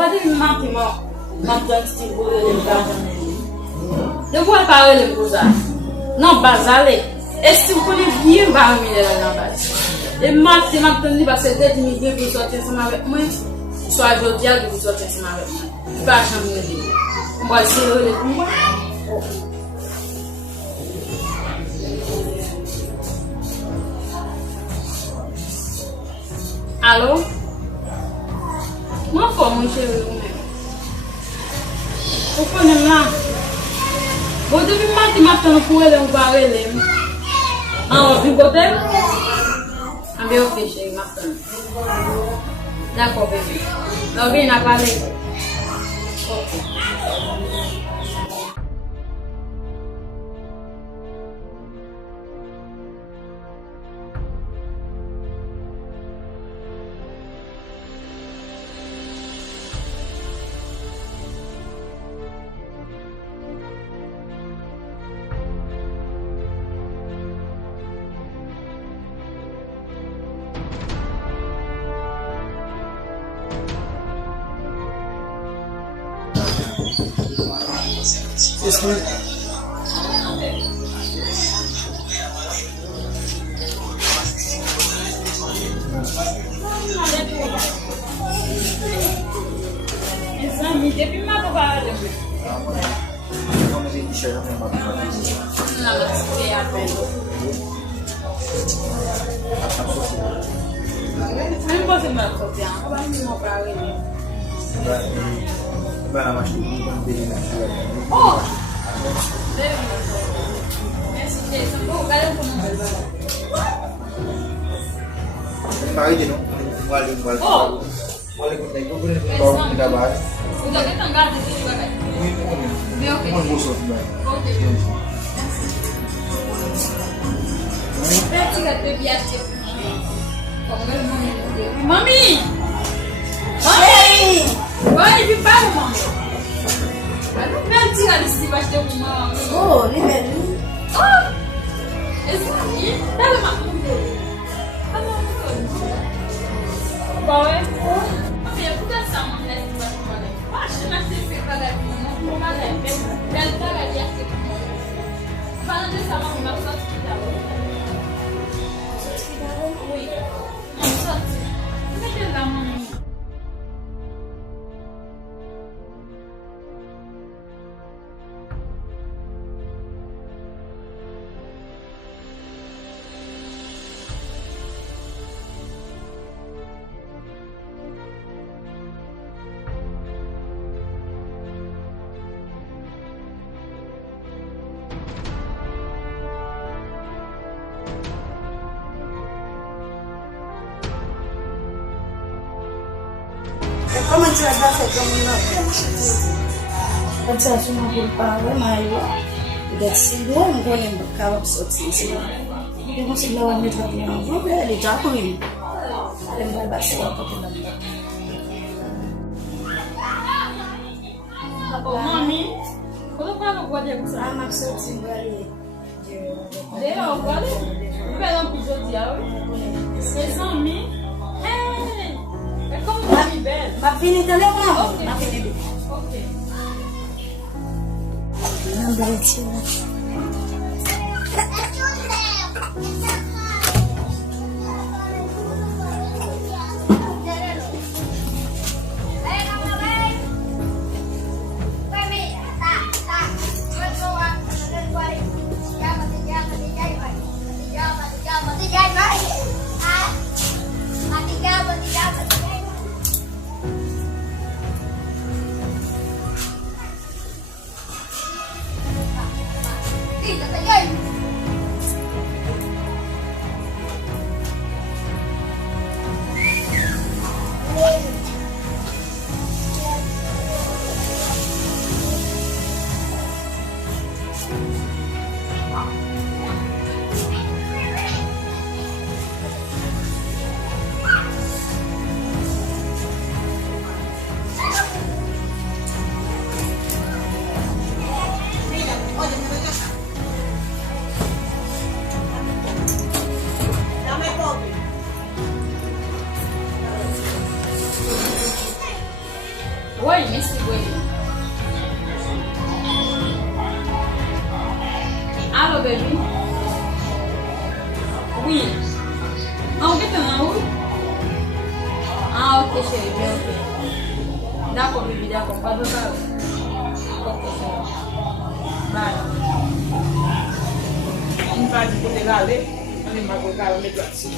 Pas de matin, maintenant, si vous voulez le faire. Ne vois pas le cousin. Non, pas aller. Et si vous voulez bien, bah, on est là dans la base. Et maintenant, il va se déterminer pour sortir ensemble avec moi. Soit je dis à vous sortir ensemble avec moi. Je ne vais pas changer. Moi, c'est le pour moi. Allô? Moi, faut mon chéri. Pourquoi même là? Bon, depuis matin, pour elle, on va aller. Ah, on va côté? Ah, bien, ok, chéri, matin. D'accord, bébé. Donc, bien, on a parlé. Ok. Yes, ma'am. Mes amis, depuis ma papa, Vamos iniciar a memória. não, mas é a pena. Não posso mais copiar, não vai me mostrar ele. Vai na mais tudo, dele na Oh! Esse jeito, o cara é como Tahu je no, wali. Oh! Wali ko tayo, ko rin ko kita bahas. Udah kita enggak di sini juga kan? Biar oke. Mau musuh sebenarnya. Oke. Berarti gak terbiasa. Mami! Mami! Vai, vi para, mami. Não berarti gak di sini pasti aku mau. Oh, ini baru. Oh! Esse aqui, pega uma. Bawa. Tapi aku dah sama dengan teman-teman. Acho que nasci ficando aqui, não vou mais é. Deve estar ali assim. Falando dessa mão, mas só te dá. Só te dá um ruim. Não, só te. Não é que dá uma. Come ci la date come no? Pensa su una culpare, ma io del singolo non voglio imboccare sottissimo. Io non si lava mettere di nuovo, è già qui. Lembra basta che non Mami, quando falo guardia com Ah, ma sottissimo ali. Leo, guarda. Não vai dar um episódio. Vocês são mim? É como uma bebê. Ma finita le mano? Ok. Ma finita. Ok. Non bellissimo. D'accord, baby. Oui. Ah, ok, t'es en haut? Ah, ok, chérie, bien, ok. D'accord, baby, d'accord. Pas de problème. Ok, chérie. Bye. On va du côté d'aller. On est mal au cas, on est là-dessus.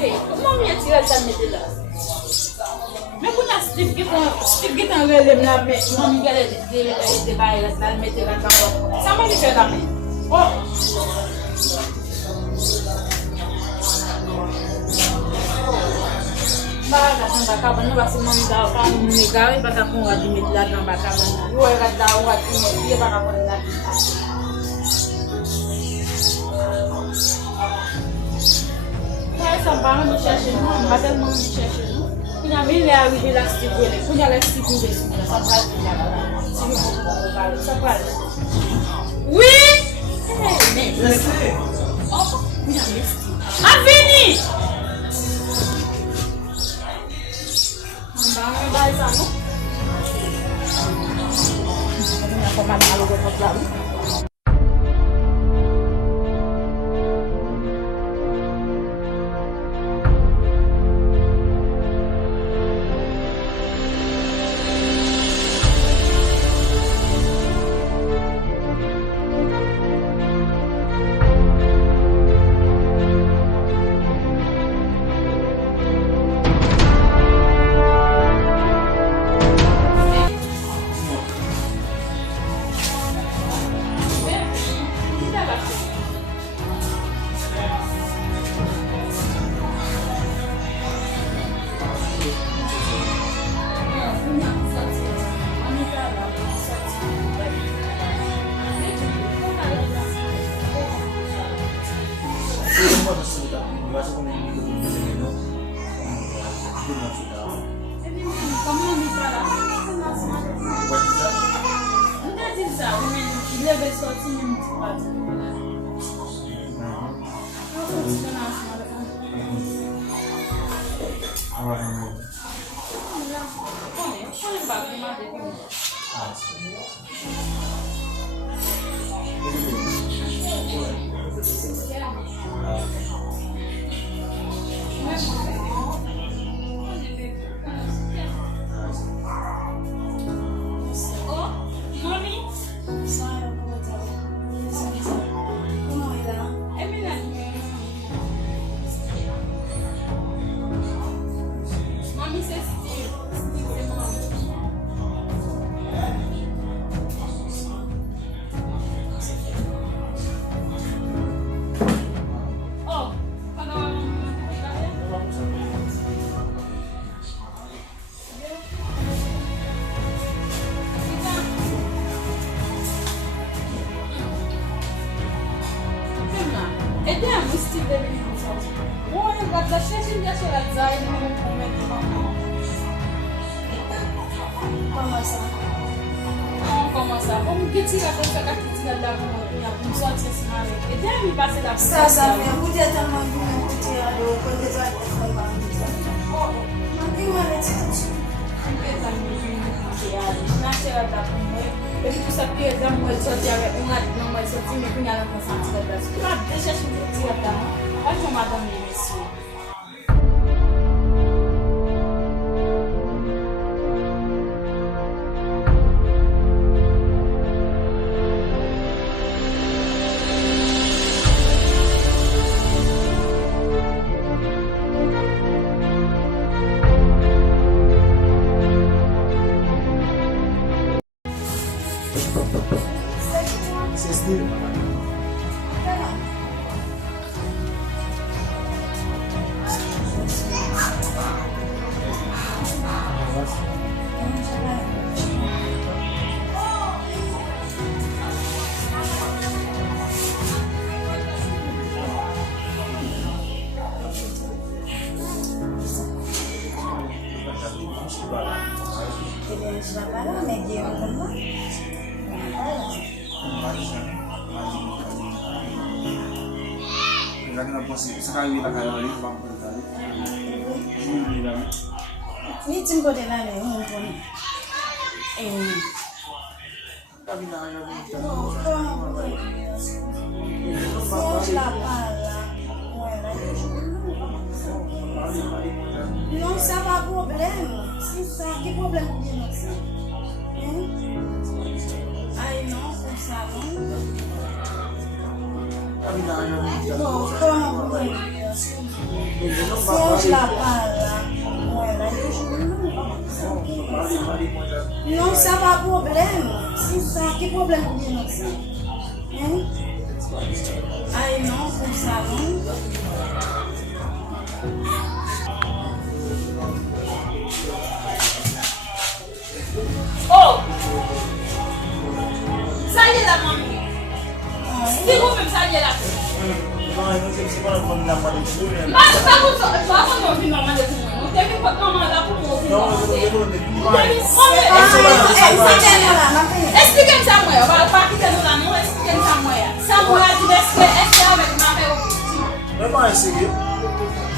Hey, comment m'y a-t-il ça mettre là? Mais pour la Steve qui est en relève là, mais mon Miguel est de bail là, mettre là dans ça m'a dit faire là. Oh. Bah, dans la cabane, on va se manger dans pas un méga, il va pas qu'on va mettre là dans la cabane. Ouais, là, on va tout mettre, il va pas qu'on là. Ça va nous chercher, on va tellement nous chercher. Quand il est arrivé là, c'est vrai. Quand il y a la stipule, ça va ça va. Oui! Mais. Oh, il y a ah, fini! On va ça, non? On a pas mal de choses là. Sasa nimekuja kama nimekuja leo kuongeza kwamba mimi Ni tin kote la le, moun koni. Songe la pala. Non, ça va problème. C'est ça, quel problème pour dire ça? Aïe non, c'est ça, non? Comment vous dire? Songe la pala. Non, ça va problème. C'est ça, quel problème pour dire ça? Aïe non, c'est ça, non? Oh! Ça y est la maman. C'est vous même ça y est la. Non, c'est pas la bonne la bonne. Mas tá com só não vi mamãe de fumo. Não teve para mamãe lá pro outro. Explique-me Samuel, vai para que tem lá não explique Samuel. Samuel tivesse que esse avec ma Vraiment essayer.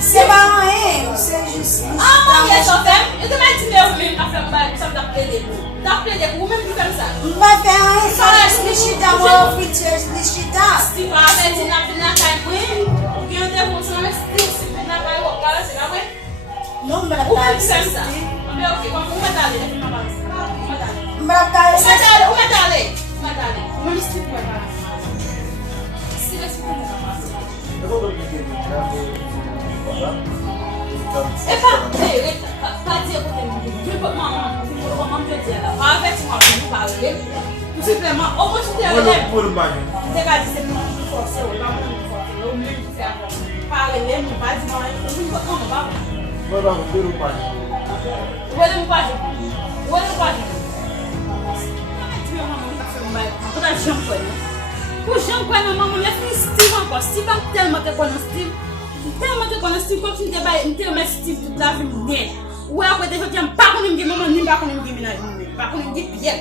C'est pas rien, c'est juste. Ah, mais ça fait. Eu também te deu mesmo a faire ça d'appeler. D'appeler pour même plus comme ça. On va faire un ça explicita, moi officier explicita. Si va mettre une appel na caille. O que eu devo usar mais triste, na vai o cara se vai. Non, mais O la que c'est ça? Mais OK, vamos matar ele, vamos matar. Não explique quoi là. Si l'explique. Et pas dire que tu peux maman te dire là. Pas avec moi pour parler. Tout simplement, au moins tu t'es relève. C'est pas dire c'est pour forcer, on va forcer. Au mieux tu fais parler, on va dire maman, on va. Voilà, on peut pas. Wala pas. Tu es maman, tu vas champion. Pour champion maman, il a fait Steve encore. Steve tellement que connaît Steve. Tellement que connaît Steve comme tu n'es pas une Steve toute la vie. Ou après, je ne sais pas comment on dit maman, ni pas comment on dit ménage. Pas comment on dit pièce.